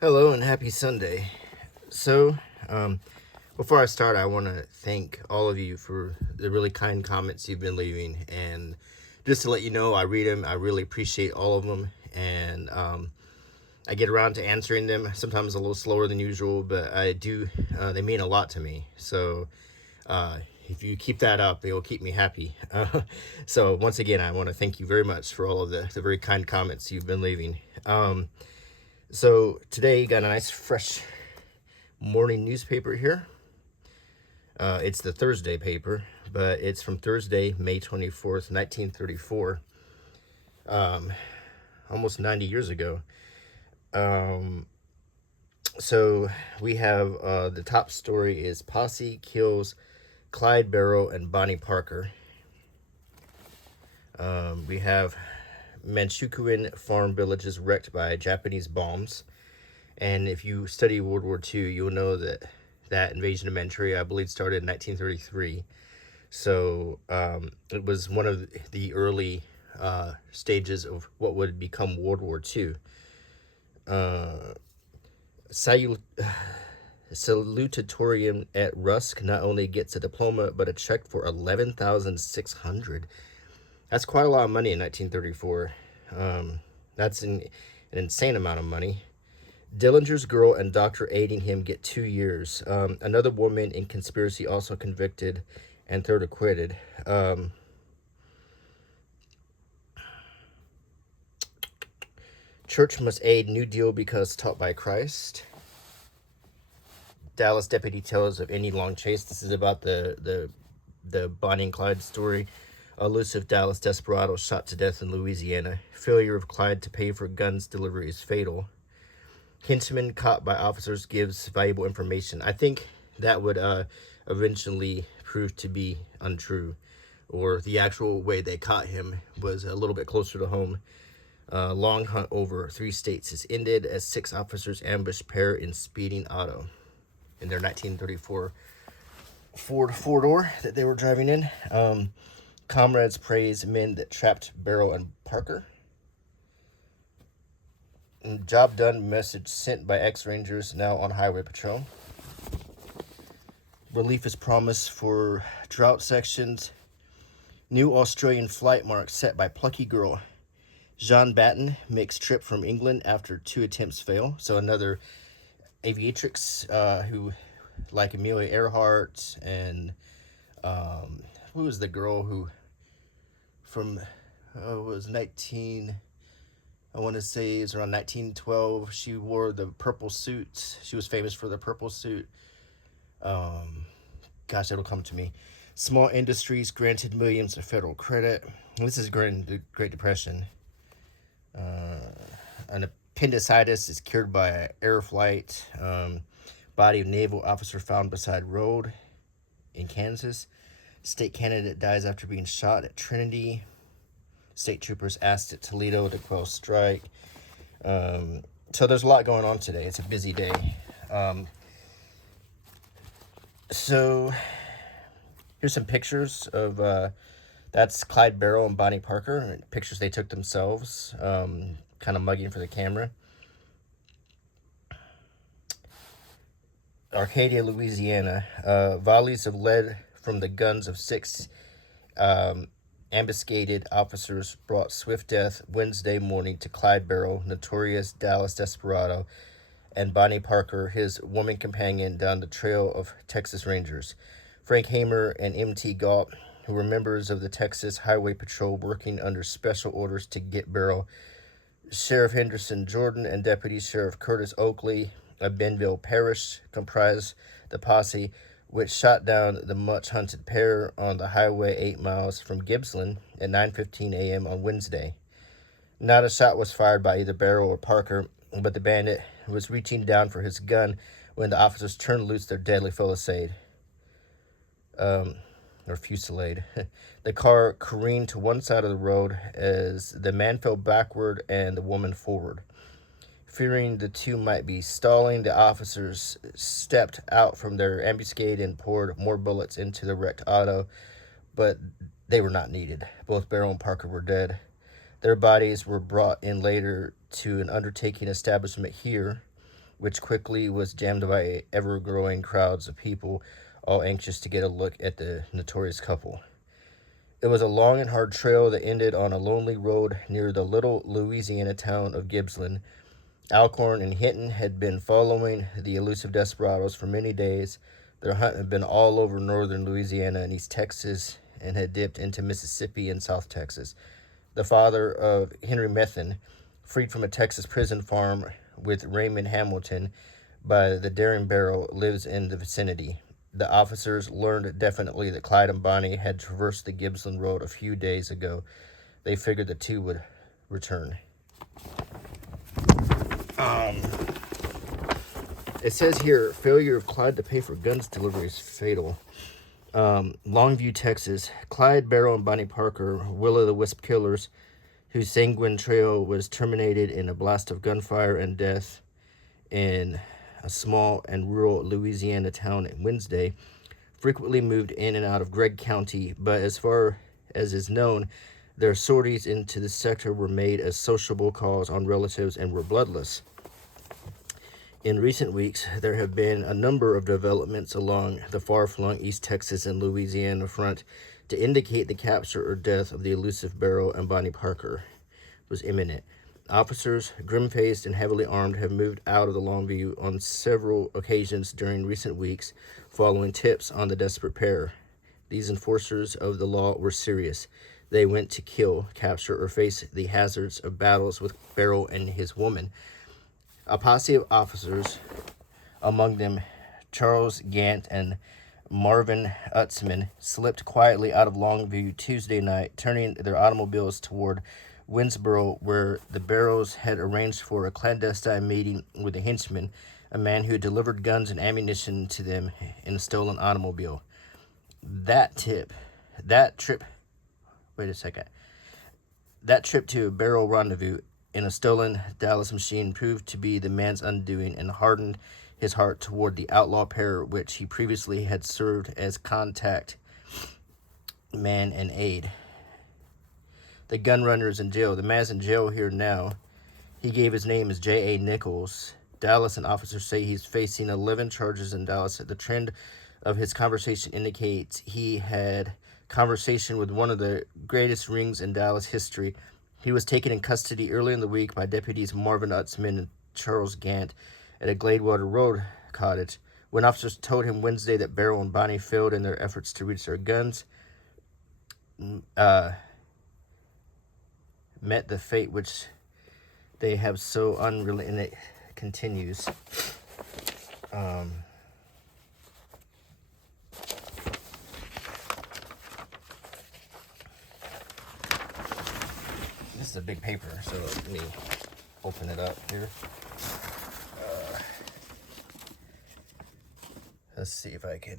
Hello and happy Sunday. So, um, before I start, I want to thank all of you for the really kind comments you've been leaving. And just to let you know, I read them. I really appreciate all of them. And I get around to answering them, sometimes a little slower than usual, but I do. They mean a lot to me. So, uh, if you keep that up, it will keep me happy. So, once again, I want to thank you very much for all of the very kind comments you've been leaving. So today got a nice fresh morning newspaper here. It's the Thursday paper, but it's from Thursday, May 24th, 1934, almost 90 years ago. So we have the top story is Posse Kills Clyde Barrow and Bonnie Parker. We have Manchuria farm villages wrecked by Japanese bombs. And if you study World War II, you'll know that invasion of Manchuria, I believe, started in 1933. So it was one of the early stages of what would become World War II. Salutatorium at Rusk not only gets a diploma, but a check for $11,600. That's quite a lot of money in 1934. That's an insane amount of money. Dillinger's girl and doctor aiding him get 2 years. Another woman in conspiracy also convicted, and third acquitted. Church must aid New Deal because taught by Christ. Dallas deputy tells of any long chase. This is about the Bonnie and Clyde story. Elusive Dallas desperado shot to death in Louisiana. Failure of Clyde to pay for guns delivery is fatal. Henchman caught by officers gives valuable information. I think that would eventually prove to be untrue, or the actual way they caught him was a little bit closer to home. Long hunt over 3 states is ended as 6 officers ambush pair in speeding auto in their 1934 Ford four-door that they were driving in. Comrades praise men that trapped Barrow and Parker. Job done message sent by ex-Rangers now on highway patrol. Relief is promised for drought sections. New Australian flight mark set by plucky girl. Jean Batten makes trip from England after 2 attempts fail. So another aviatrix who, like Amelia Earhart and who was the girl who from was 19... I want to say it's around 1912. She wore the purple suit. She was famous for the purple suit. Gosh, it'll come to me. Small industries granted millions of federal credit. This is during the Great Depression. An appendicitis is cured by air flight. Body of naval officer found beside road in Kansas. State candidate dies after being shot at Trinity. State troopers asked at Toledo to quell strike. So there's a lot going on today. It's a busy day. So here's some pictures of that's Clyde Barrow and Bonnie Parker. Pictures they took themselves, kind of mugging for the camera. Arcadia, Louisiana. Volleys of lead from the guns of 6 ambuscaded officers brought swift death Wednesday morning to Clyde Barrow, notorious Dallas desperado, and Bonnie Parker, his woman companion, down the trail of Texas Rangers. Frank Hamer and M.T. Galt, who were members of the Texas Highway Patrol working under special orders to get Barrow. Sheriff Henderson Jordan and Deputy Sheriff Curtis Oakley of Benville Parish comprised the posse, which shot down the much-hunted pair on the highway 8 miles from Gippsland at 9:15 a.m. on Wednesday. Not a shot was fired by either Barrow or Parker, but the bandit was reaching down for his gun when the officers turned loose their deadly fusillade. The car careened to one side of the road as the man fell backward and the woman forward. Fearing the two might be stalling, the officers stepped out from their ambuscade and poured more bullets into the wrecked auto, but they were not needed. Both Barrow and Parker were dead. Their bodies were brought in later to an undertaking establishment here. which quickly was jammed by ever-growing crowds of people, all anxious to get a look at the notorious couple. It was a long and hard trail that ended on a lonely road near the little Louisiana town of Gibbsland. Alcorn and Hinton had been following the elusive desperados for many days. Their hunt had been all over northern Louisiana and East Texas and had dipped into Mississippi and South Texas. The father of Henry Methan, freed from a Texas prison farm with Raymond Hamilton by the daring Barrow, lives in the vicinity. The officers learned definitely that Clyde and Bonnie had traversed the Gibbsland Road a few days ago. They figured the two would return. It says here, failure of Clyde to pay for guns delivery is fatal. Longview, Texas. Clyde, Barrow, and Bonnie Parker, will-o'-the-wisp killers, whose sanguine trail was terminated in a blast of gunfire and death in a small and rural Louisiana town Wednesday, frequently moved in and out of Gregg County, but as far as is known, their sorties into the sector were made as sociable calls on relatives and were bloodless. In recent weeks, there have been a number of developments along the far-flung East Texas and Louisiana front to indicate the capture or death of the elusive Barrow and Bonnie Parker was imminent. Officers, grim-faced and heavily armed, have moved out of the Longview on several occasions during recent weeks, following tips on the desperate pair. These enforcers of the law were serious. They went to kill, capture, or face the hazards of battles with Barrow and his woman. A posse of officers, among them Charles Gant and Marvin Utzman, slipped quietly out of Longview Tuesday night, turning their automobiles toward Winsboro, where the Barrows had arranged for a clandestine meeting with a henchman, a man who delivered guns and ammunition to them in a stolen automobile. That trip to a Barrow rendezvous in a stolen Dallas machine proved to be the man's undoing and hardened his heart toward the outlaw pair which he previously had served as contact man and aide. The gun runner is in jail. The man's in jail here now. He gave his name as J.A. Nichols. Dallas and officers say he's facing 11 charges in Dallas. The trend of his conversation indicates he had conversation with one of the greatest rings in Dallas history. He was taken in custody early in the week by deputies Marvin Utzman and Charles Gant at a Gladewater Road cottage. When officers told him Wednesday that Barrow and Bonnie failed in their efforts to reach their guns, met the fate which they have so unrelenting, and it continues. This is a big paper, so let me open it up here. Let's see if I can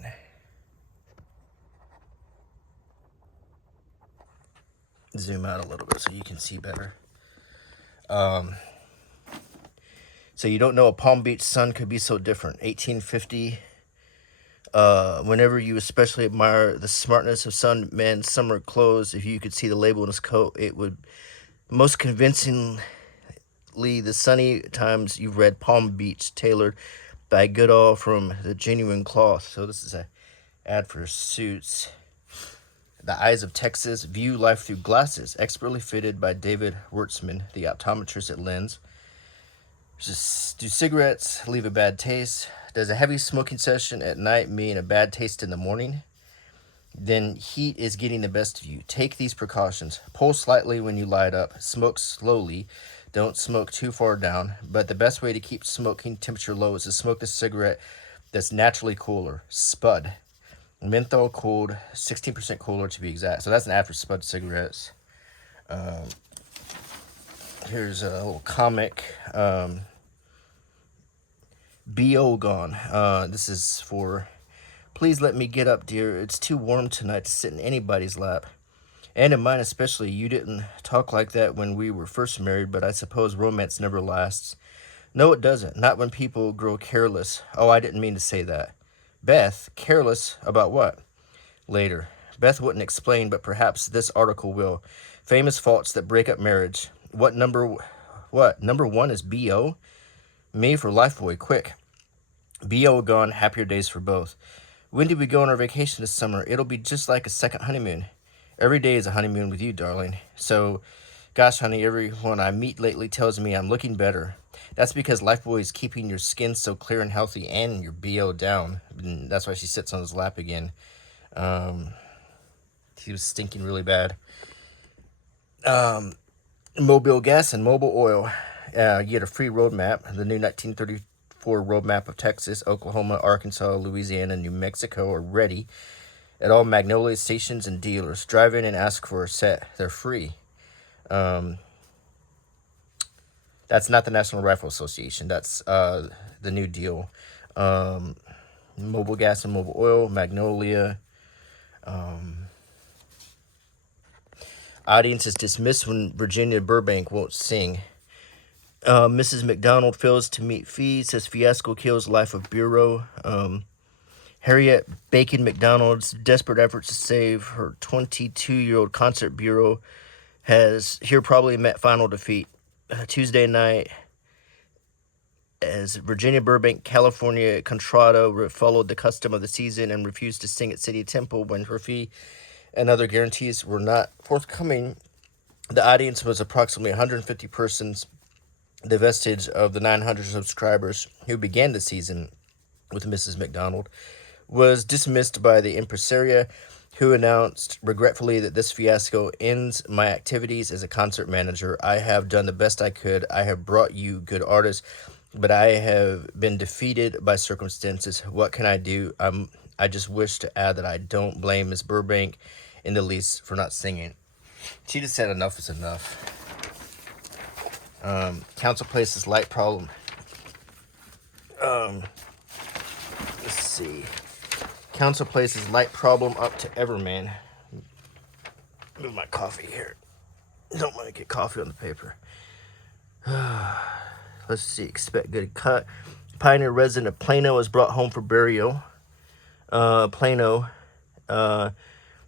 zoom out a little bit so you can see better. So you don't know a Palm Beach sun could be so different. 1850. Whenever you especially admire the smartness of some man's summer clothes, if you could see the label in his coat, it would most convincingly the sunny times you've read Palm Beach, tailored by Goodall from the genuine cloth. So this is an ad for suits. The Eyes of Texas, view life through glasses, expertly fitted by David Wertzman, the optometrist at Lens. Do cigarettes leave a bad taste? Does a heavy smoking session at night mean a bad taste in the morning? Then heat is getting the best of you. Take these precautions. Pull slightly when you light up. Smoke slowly. Don't smoke too far down. But the best way to keep smoking temperature low is to smoke the cigarette that's naturally cooler. Spud. Menthol cooled, 16% cooler to be exact. So that's an ad for Spud cigarettes. Here's a little comic. B.O. gone. This is for, please let me get up, dear. It's too warm tonight to sit in anybody's lap. And in mine especially. You didn't talk like that when we were first married, but I suppose romance never lasts. No, it doesn't. Not when people grow careless. Oh, I didn't mean to say that. Beth, careless about what? Later. Beth wouldn't explain, but perhaps this article will. Famous faults that break up marriage. Number one is B.O.? Me for Lifebuoy, quick. BO gone, happier days for both. When did we go on our vacation this summer? It'll be just like a second honeymoon. Every day is a honeymoon with you, darling. So, gosh, honey, everyone I meet lately tells me I'm looking better. That's because Lifebuoy is keeping your skin so clear and healthy and your BO down. And that's why she sits on his lap again. He was stinking really bad. Mobile gas and mobile oil. You get a free road map. The new 1934 road map of Texas, Oklahoma, Arkansas, Louisiana, and New Mexico are ready at all Magnolia stations and dealers. Drive in and ask for a set. They're free. That's not the National Rifle Association. That's the new deal. Mobile gas and mobile oil, Magnolia. Audience is dismissed when Virginia Burbank won't sing. Mrs. McDonald fails to meet fee, says fiasco kills life of bureau. Harriet Bacon McDonald's desperate efforts to save her 22-year-old concert bureau has here probably met final defeat. Tuesday night, as Virginia Burbank, California Contrada followed the custom of the season and refused to sing at City Temple when her fee and other guarantees were not forthcoming. The audience was approximately 150 persons, the vestige of the 900 subscribers who began the season with Mrs. McDonald, was dismissed by the impresaria, who announced regretfully that this fiasco ends my activities as a concert manager. I have done the best I could. I have brought you good artists, but I have been defeated by circumstances. What can I do? I just wish to add that I don't blame Miss Burbank in the least for not singing. She just said enough is enough. Council places light problem. Let's see. Council places light problem up to Everman. Move my coffee here. Don't want to get coffee on the paper. Let's see. Expect good cut. Pioneer resident of Plano is brought home for burial. Plano. The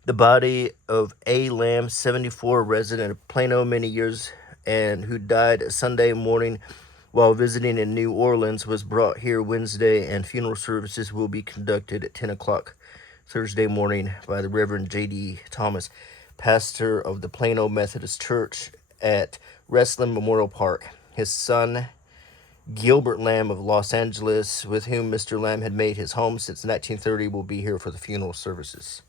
body of A. Lamb, 74, resident of Plano many years, and who died Sunday morning while visiting in New Orleans, was brought here Wednesday, and funeral services will be conducted at 10 o'clock Thursday morning by the Reverend J.D. Thomas, pastor of the Plano Methodist Church at Wrestling Memorial Park. His son, Gilbert Lamb of Los Angeles, with whom Mr. Lamb had made his home since 1930, will be here for the funeral services.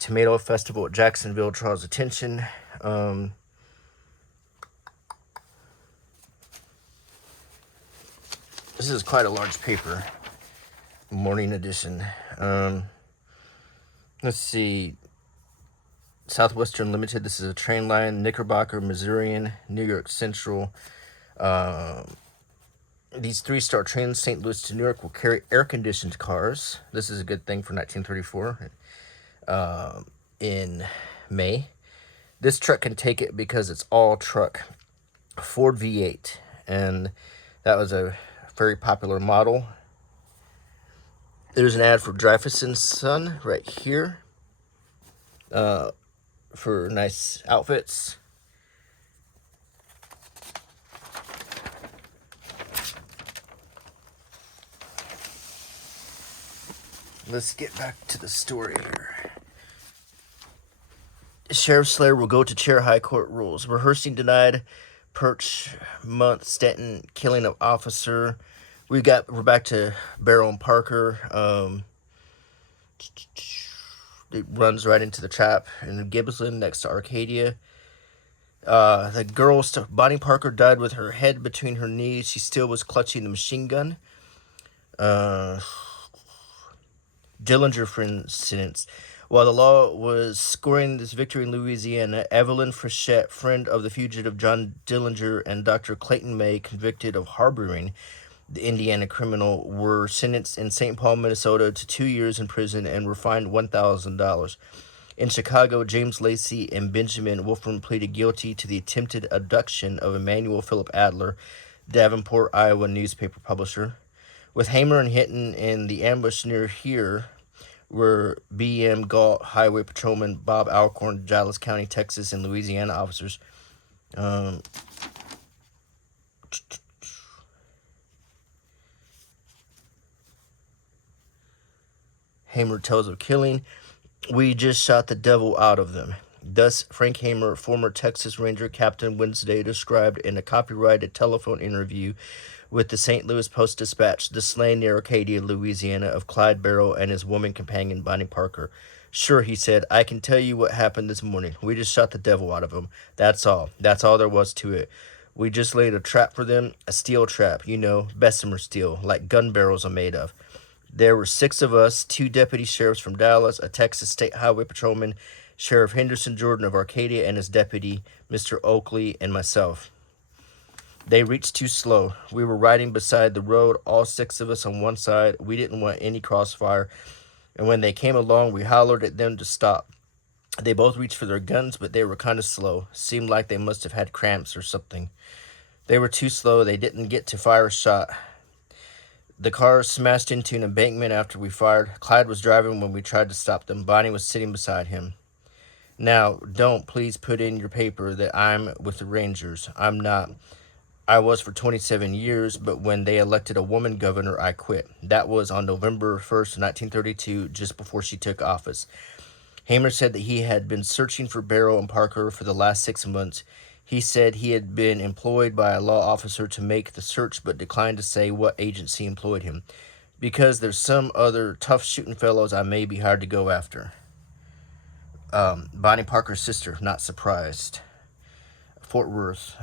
Tomato Festival at Jacksonville draws attention. This is quite a large paper. Morning edition. Let's see. Southwestern Limited. This is a train line. Knickerbocker, Missourian, New York Central. These 3-star trains, St. Louis to New York, will carry air-conditioned cars. This is a good thing for 1934. In May. This truck can take it because it's all truck. Ford V8. And that was a very popular model. There's an ad for Dreyfus & Son right here. For nice outfits. Let's get back to the story here. Sheriff Slayer will go to chair High Court rules. Rehearsing denied. Perch month Stanton killing of officer. We're back to Barrow and Parker. It runs right into the trap in Gibbsland next to Arcadia. The girl, Bonnie Parker, died with her head between her knees. She still was clutching the machine gun. Dillinger, for instance. While the law was scoring this victory in Louisiana, Evelyn Frechette, friend of the fugitive John Dillinger, and Dr. Clayton May, convicted of harboring the Indiana criminal, were sentenced in St. Paul, Minnesota to 2 years in prison and were fined $1,000. In Chicago, James Lacey and Benjamin Wolfram pleaded guilty to the attempted abduction of Emmanuel Philip Adler, Davenport, Iowa newspaper publisher. With Hamer and Hinton in the ambush near here were B.M. Galt, Highway Patrolman Bob Alcorn, Dallas County, Texas, and Louisiana officers. Hamer tells of killing. We just shot the devil out of them. Thus, Frank Hamer, former Texas Ranger Captain Wednesday, described in a copyrighted telephone interview with the St. Louis Post-Dispatch the slaying near Arcadia, Louisiana, of Clyde Barrow and his woman companion, Bonnie Parker. Sure, he said, I can tell you what happened this morning. We just shot the devil out of them. That's all. That's all there was to it. We just laid a trap for them, a steel trap, Bessemer steel, like gun barrels are made of. There were 6 of us, 2 deputy sheriffs from Dallas, a Texas State Highway Patrolman, Sheriff Henderson Jordan of Arcadia, and his deputy, Mr. Oakley, and myself. They reached too slow. We were riding beside the road, all 6 of us on one side. We didn't want any crossfire. And when they came along, we hollered at them to stop. They both reached for their guns, but they were kind of slow. Seemed like they must have had cramps or something. They were too slow. They didn't get to fire a shot. The car smashed into an embankment after we fired. Clyde was driving when we tried to stop them. Bonnie was sitting beside him. Now, don't please put in your paper that I'm with the Rangers. I'm not. I was for 27 years, but when they elected a woman governor, I quit. That was on November 1st, 1932, just before she took office. Hamer said that he had been searching for Barrow and Parker for the last 6 months. He said he had been employed by a law officer to make the search, but declined to say what agency employed him. Because there's some other tough shooting fellows I may be hired to go after. Bonnie Parker's sister, not surprised. Fort Worth.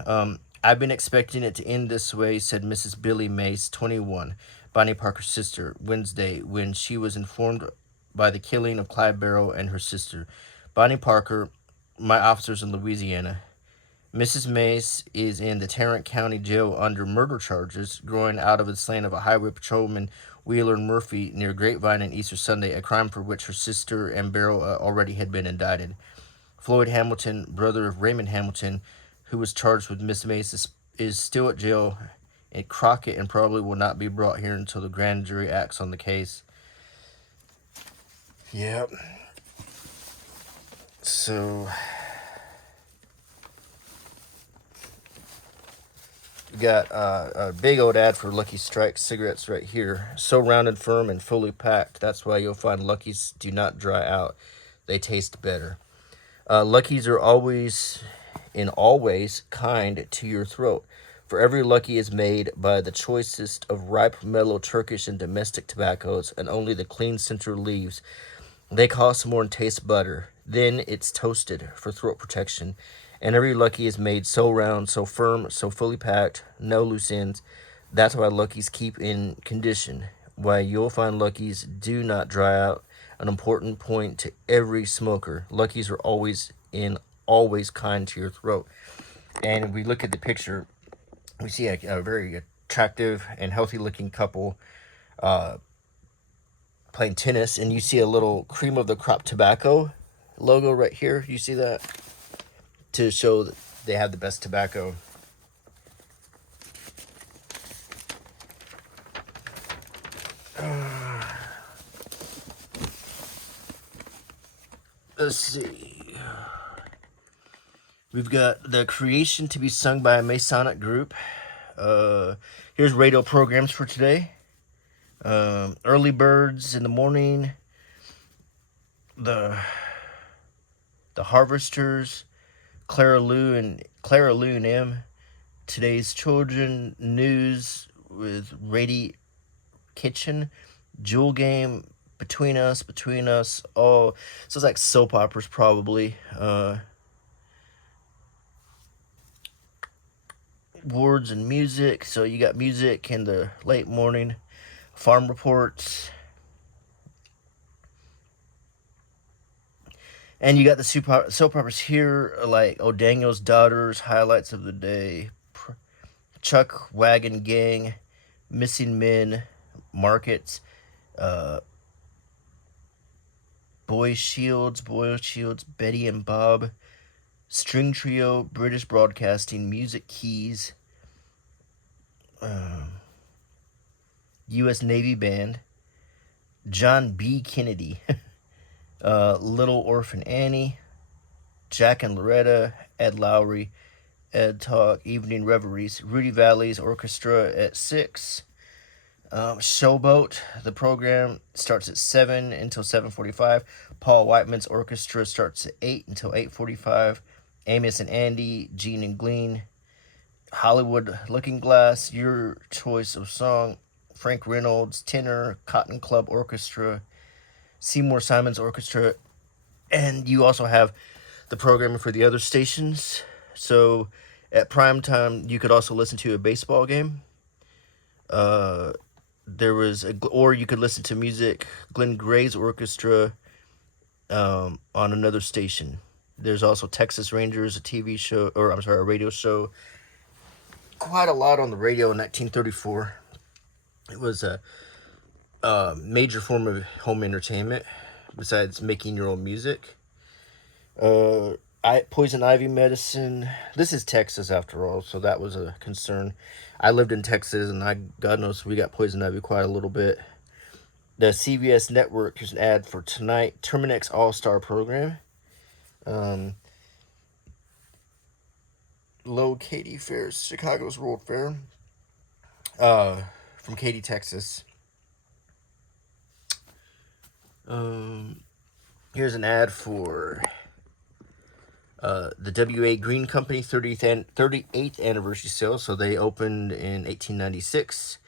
I've been expecting it to end this way, said Mrs. Billy Mace, 21, Bonnie Parker's sister, Wednesday, when she was informed by the killing of Clyde Barrow and her sister. Bonnie Parker, my officers in Louisiana. Mrs. Mace is in the Tarrant County Jail under murder charges, growing out of the slaying of a highway patrolman, Wheeler Murphy, near Grapevine on Easter Sunday, a crime for which her sister and Barrow already had been indicted. Floyd Hamilton, brother of Raymond Hamilton, who was charged with Miss Mace, is still at jail at Crockett and probably will not be brought here until the grand jury acts on the case. Yep. So we got a big old ad for Lucky Strike cigarettes right here. So round and firm and fully packed. That's why you'll find Lucky's do not dry out. They taste better. Lucky's are always kind to your throat. For every Lucky is made by the choicest of ripe, mellow Turkish and domestic tobaccos, and only the clean center leaves. They cost more and taste better. Then it's toasted for throat protection. And every Lucky is made so round, so firm, so fully packed, no loose ends. That's why Lucky's keep in condition. Why you'll find Lucky's do not dry out. An important point to every smoker. Lucky's are always kind to your throat. And if we look at the picture, we see a very attractive and healthy looking couple playing tennis, and you see a little cream of the crop tobacco logo right here. You see that? To show that they have the best tobacco. Let's see. We've got The Creation to be sung by a Masonic group. Here's radio programs for today. Early Birds in the morning. The Harvesters. Clara Lou and M. Today's Children News with Rady Kitchen. Jewel Game. Between Us. All. So it's like soap operas probably. Words and music. So you got music in the late morning. Farm reports. And you got the soap operas here, like O'Daniel's Daughters, Highlights of the Day, Chuck Wagon Gang, Missing Men, Markets, Boy Shields, Betty and Bob, String Trio, British Broadcasting, Music Keys, U.S. Navy Band, John B. Kennedy, Little Orphan Annie, Jack and Loretta, Ed Lowry, Ed Talk, Evening Reveries, Rudy Valley's Orchestra at 6, Showboat, the program starts at 7 until 7:45. Paul Whiteman's orchestra starts at 8 until 8:45. Amos and Andy, Gene and Glean, Hollywood Looking Glass, Your Choice of Song, Frank Reynolds, Tenor, Cotton Club Orchestra, Seymour Simon's Orchestra, and you also have the programming for the other stations. So at prime time, you could also listen to a baseball game. Or you could listen to music, Glenn Gray's orchestra, on another station. There's also Texas Rangers, a TV show, or I'm sorry, a radio show. Quite a lot on the radio in 1934. It was a major form of home entertainment, besides making your own music. Poison ivy medicine. This is Texas after all, so that was a concern. I lived in Texas, and God knows we got poison ivy quite a little bit. The CBS network, here's an ad for tonight. Terminex All-Star Program. Low Katy Fairs, Chicago's World Fair. From Katy, Texas. Here's an ad for the W.A. Green Company 38th anniversary sale. So they opened in 1896.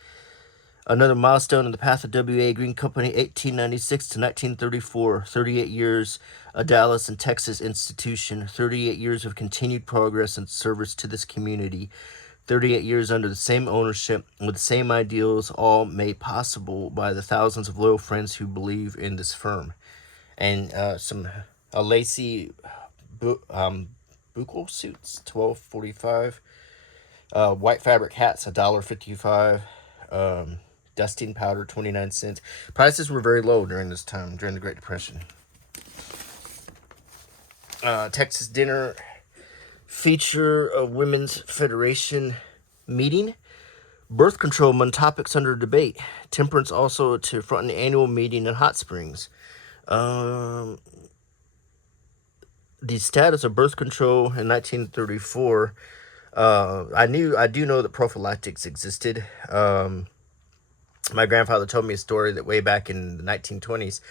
Another milestone in the path of W.A. Green Company, 1896 to 1934, 38 years, a Dallas and Texas institution, 38 years of continued progress and service to this community, 38 years under the same ownership, with the same ideals, all made possible by the thousands of loyal friends who believe in this firm. And a lacy buckle suits, $12.45. White fabric hats, $1.55. Dusting powder, 29 cents. Prices were very low during this time, during the Great Depression. Texas dinner feature of Women's Federation meeting. Birth control among topics under debate. Temperance also to front an annual meeting in Hot Springs. The status of birth control in 1934. I do know that prophylactics existed. My grandfather told me a story that way back in the 1920s,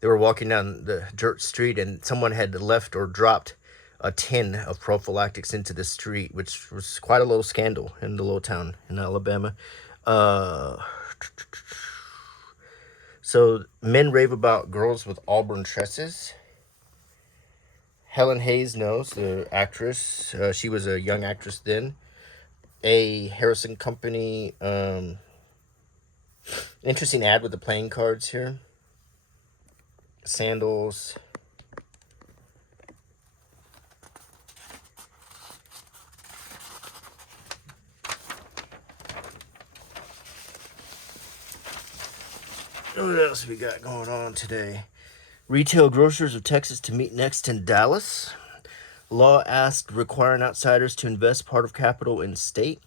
they were walking down the dirt street and someone had left or dropped a tin of prophylactics into the street, which was quite a little scandal in the little town in Alabama. So men rave about girls with auburn tresses. Helen Hayes knows, the actress. She was a young actress then. A Harrison Company. Interesting ad with the playing cards here. Sandals. What else we got going on today? Retail grocers of Texas to meet next in Dallas. Law asked requiring outsiders to invest part of capital in state.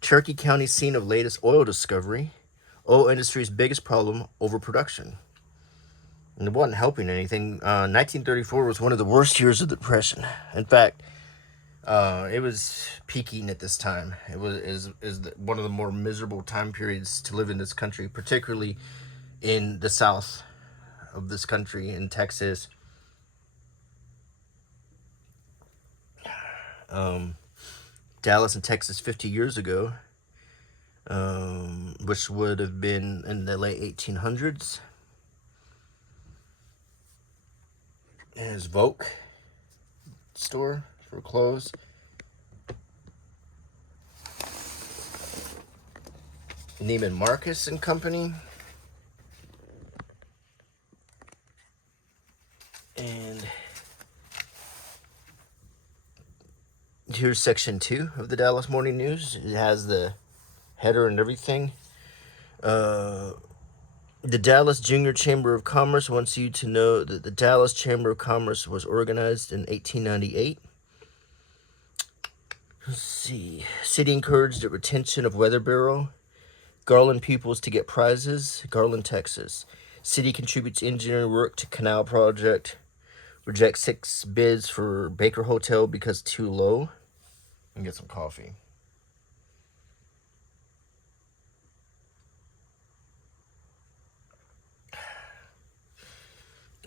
Cherokee County scene of latest oil discovery. Oil industry's biggest problem, overproduction. And it wasn't helping anything. 1934 was one of the worst years of the Depression. In fact, it was peaking at this time. It was one of the more miserable time periods to live in this country, particularly in the south of this country, in Texas. Dallas and Texas 50 years ago, which would have been in the late 1800s. There's Vogue store for clothes. Neiman Marcus and Company. And here's section 2 of the Dallas Morning News. It has the header and everything. The Dallas Junior Chamber of Commerce wants you to know that the Dallas Chamber of Commerce was organized in 1898. Let's see. City encouraged the retention of Weather Bureau. Garland pupils to get prizes. Garland, Texas. City contributes engineering work to canal project. Reject 6 bids for Baker Hotel because too low. And get some coffee.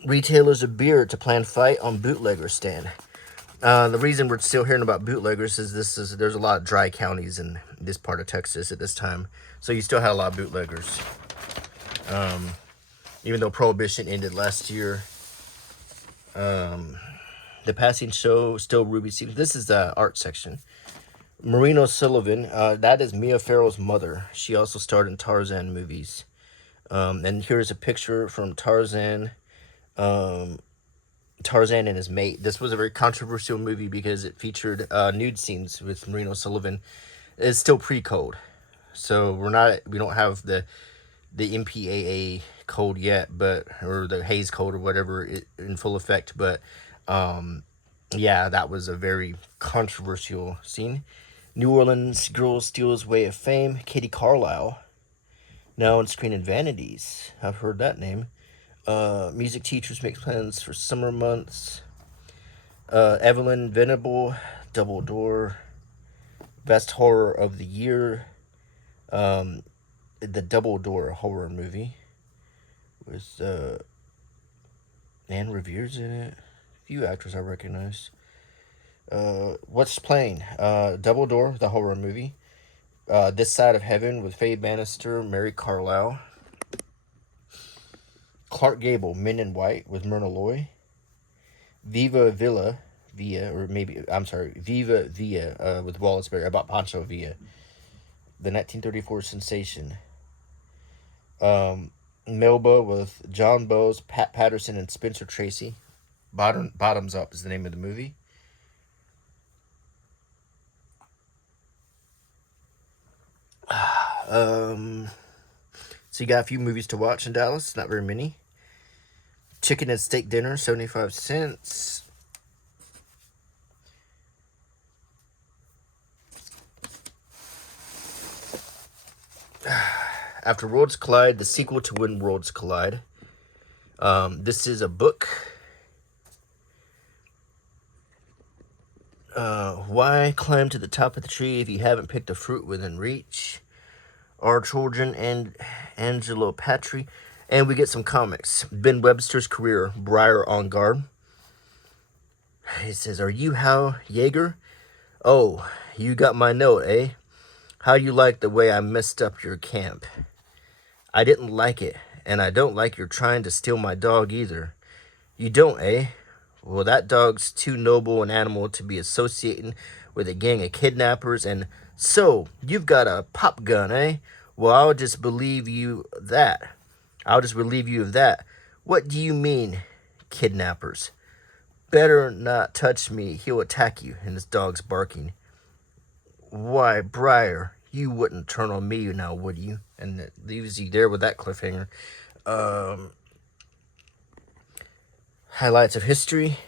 Retailers of beer to plan fight on bootlegger stand. The reason we're still hearing about bootleggers is there's a lot of dry counties in this part of Texas at this time, so you still had a lot of bootleggers. Even though Prohibition ended last year, the passing show still Ruby Stevens. This is the art section. Marina Sullivan, that is Mia Farrow's mother. She also starred in Tarzan movies. And here's a picture from Tarzan. Tarzan and his mate. This was a very controversial movie because it featured nude scenes with Marina Sullivan. It's still pre-code, so we don't have the MPAA code yet, or the Hayes code or whatever in full effect. But yeah, that was a very controversial scene. New Orleans girl steals way of fame. Katie Carlisle, now on screen in Vanities. I've heard that name. Music teachers make plans for summer months. Evelyn Venable, Double Door. Best horror of the year. The Double Door horror movie with Anne Revere's in it. A few actors I recognize. What's playing? Double Door, the horror movie. This Side of Heaven with Faye Bannister, Mary Carlisle. Clark Gable, Men in White with Myrna Loy. Viva Villa, with Wallace Beery, about Pancho Villa. The 1934 sensation. Melba with John Bowes, Pat Patterson, and Spencer Tracy. Bottoms Up is the name of the movie. So you got a few movies to watch in Dallas, not very many. Chicken and steak dinner, 75 cents. After Worlds Collide, the sequel to When Worlds Collide. This is a book. Why climb to the top of the tree if you haven't picked a fruit within reach? R. Trojan and Angelo Patry. And we get some comics. Ben Webster's career, Briar on Guard. He says, "Are you Hal Yeager? Oh, you got my note, eh? How you like the way I messed up your camp? I didn't like it, and I don't like your trying to steal my dog either. You don't, eh? Well, that dog's too noble an animal to be associating with a gang of kidnappers, and so, you've got a pop gun, eh? Well, I'll just relieve you of that. What do you mean, kidnappers? Better not touch me, he'll attack you," and this dog's barking. "Why, Briar, you wouldn't turn on me now, would you?" And it leaves you there with that cliffhanger. Highlights of history.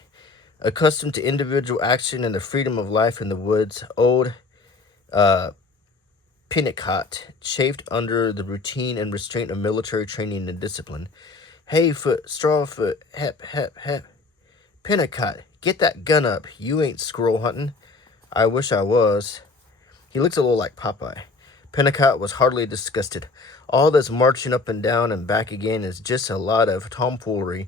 Accustomed to individual action and the freedom of life in the woods, old Pinnicott chafed under the routine and restraint of military training and discipline. "Hayfoot, Strawfoot, hep, hep, hep. Pinnicott, get that gun up. You ain't squirrel hunting." "I wish I was." He looks a little like Popeye. Pinnicott was heartily disgusted. "All this marching up and down and back again is just a lot of tomfoolery.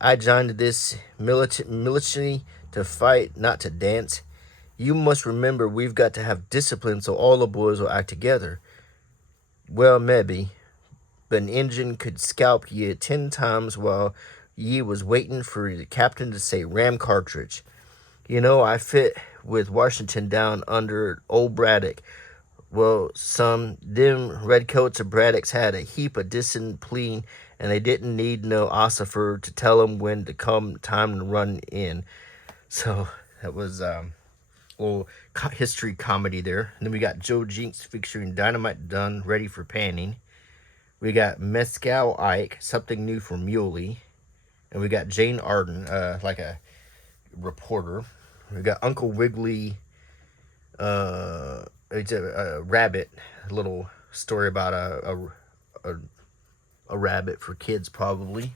I joined this military to fight, not to dance. You must remember we've got to have discipline so all the boys will act together." "Well, maybe, but an Injun could scalp ye 10 times while ye was waiting for the captain to say ram cartridge. You know, I fit with Washington down under old Braddock. Well, them redcoats of Braddock's had a heap of discipline, and they didn't need no ossifer to tell them when to come time to run in." So that was a little history comedy there. And then we got Joe Jinks featuring Dynamite Dunn, ready for panning. We got Mescal Ike, something new for Muley. And we got Jane Arden, like a reporter. We got Uncle Wiggily, it's a rabbit, a little story about a rabbit for kids, probably.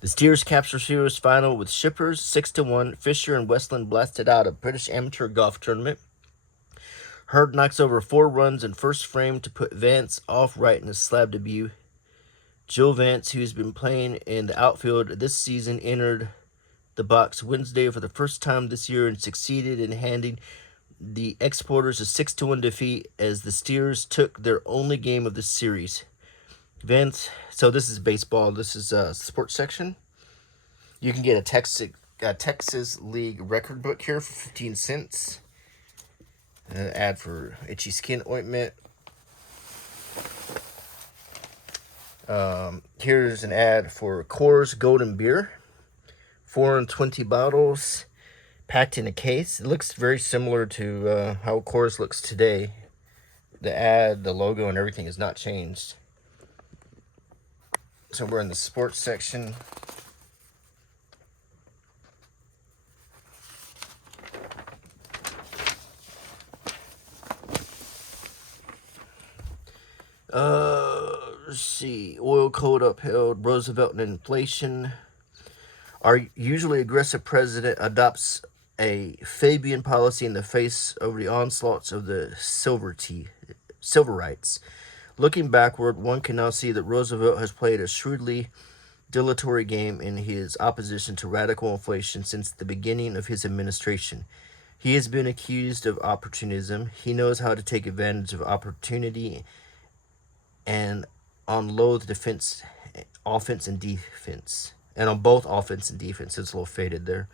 The Steers capture series final with Shippers 6-1. Fisher and Westland blasted out a British amateur golf tournament. Hurd knocks over 4 runs in first frame to put Vance off right in his slab debut. Joe Vance, who's been playing in the outfield this season, entered the box Wednesday for the first time this year and succeeded in handing the Exporters a 6-1 defeat as the Steers took their only game of the series. Vance, so this is baseball. This is a sports section. You can get a Texas League record book here for 15 cents. An ad for itchy skin ointment. Here's an ad for Coors Golden Beer. 420 bottles packed in a case. It looks very similar to how Coors looks today. The ad, the logo, and everything has not changed. So we're in the sports section. Let's see. Oil code upheld. Roosevelt and inflation. Our usually aggressive president adopts a Fabian policy in the face of the onslaughts of the Silverites. Looking backward, one can now see that Roosevelt has played a shrewdly dilatory game in his opposition to radical inflation since the beginning of his administration. He has been accused of opportunism. He knows how to take advantage of opportunity and unload offense and defense. And on both offense and defense, it's a little faded there.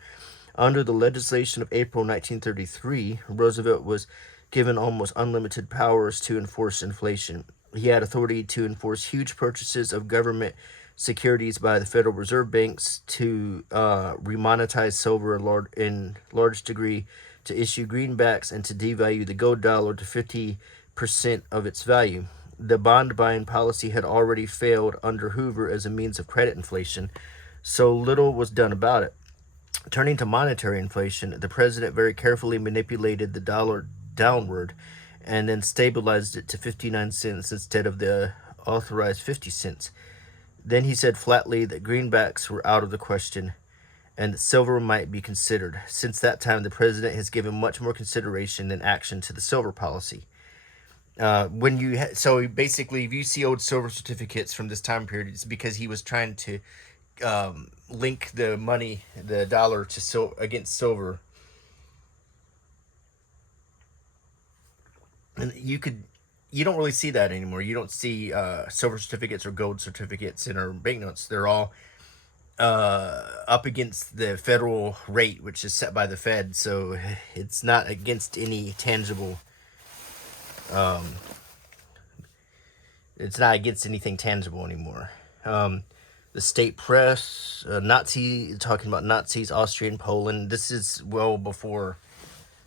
Under the legislation of April 1933, Roosevelt was given almost unlimited powers to enforce inflation. He had authority to enforce huge purchases of government securities by the Federal Reserve banks, to remonetize silver in large degree, to issue greenbacks, and to devalue the gold dollar to 50% of its value. The bond buying policy had already failed under Hoover as a means of credit inflation, so little was done about it. Turning to monetary inflation, the president very carefully manipulated the dollar downward and then stabilized it to 59 cents instead of the authorized 50 cents. Then he said flatly that greenbacks were out of the question and that silver might be considered. Since that time, the president has given much more consideration than action to the silver policy. So basically, if you see old silver certificates from this time period, it's because he was trying to link the money, the dollar, to against silver. And you don't really see that anymore. You don't see silver certificates or gold certificates in our banknotes. They're all up against the federal rate, which is set by the Fed. So it's not against any tangible. It's not against anything tangible anymore. The state press, talking about Nazis, Austria, and Poland. This is well before.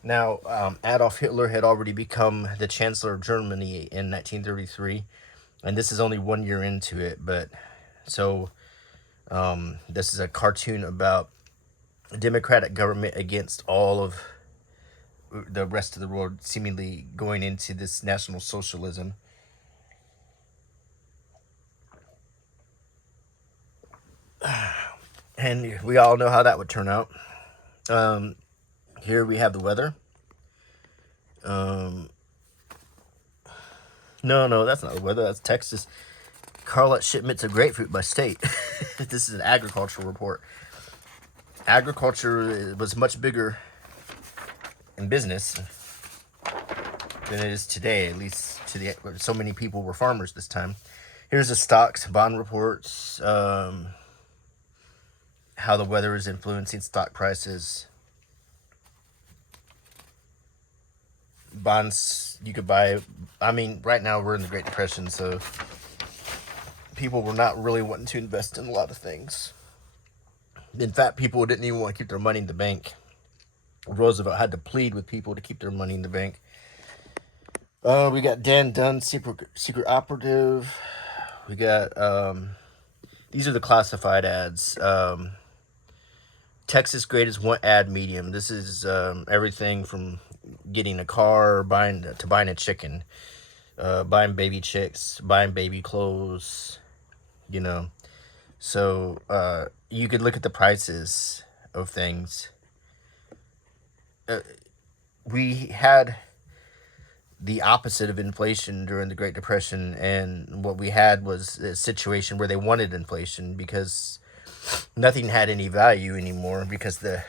Now, Adolf Hitler had already become the Chancellor of Germany in 1933, and this is only 1 year into it. But so, this is a cartoon about democratic government against all of the rest of the world, seemingly going into this National Socialism. And we all know how that would turn out. Here we have the weather. No, that's not the weather. That's Texas. Carlet shipments of grapefruit by state. This is an agricultural report. Agriculture was much bigger in business than it is today, at least so many people were farmers this time. Here's the stocks, bond reports, how the weather is influencing stock prices. Bonds you could buy. I mean, right now we're in the Great Depression, so people were not really wanting to invest in a lot of things. In fact, people didn't even want to keep their money in the bank. Roosevelt had to plead with people to keep their money in the bank. We got Dan Dunn, secret operative. We got these are the classified ads. Texas greatest one ad medium. This is everything from getting a car, buying a chicken, buying baby chicks, buying baby clothes. So you could look at the prices of things. We had the opposite of inflation during the Great Depression, and what we had was a situation where they wanted inflation because nothing had any value anymore, because that's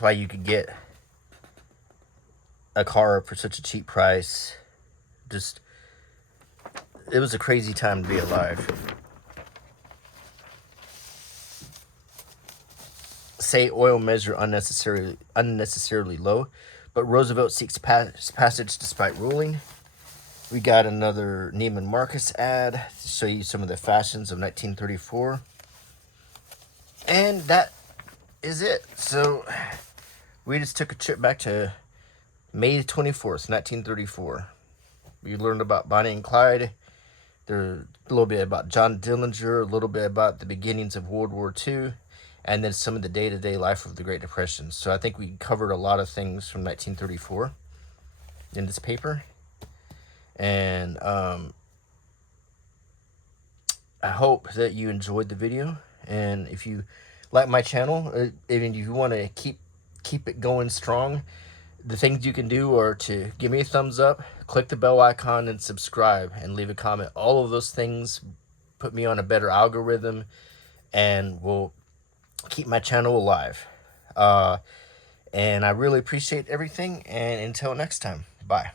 why you could get a car for such a cheap price. Just, it was a crazy time to be alive. Say oil measure unnecessarily low, but Roosevelt seeks passage despite ruling. We got another Neiman Marcus ad to show you some of the fashions of 1934. And that is it. So we just took a trip back to May 24th, 1934. We learned about Bonnie and Clyde. There's a little bit about John Dillinger, a little bit about the beginnings of World War II, and then some of the day-to-day life of the Great Depression. So I think we covered a lot of things from 1934 in this paper. And I hope that you enjoyed the video. And if you like my channel, and if you want to keep it going strong, the things you can do are to give me a thumbs up, click the bell icon, and subscribe, and leave a comment. All of those things put me on a better algorithm and will keep my channel alive. And I really appreciate everything. And until next time, bye.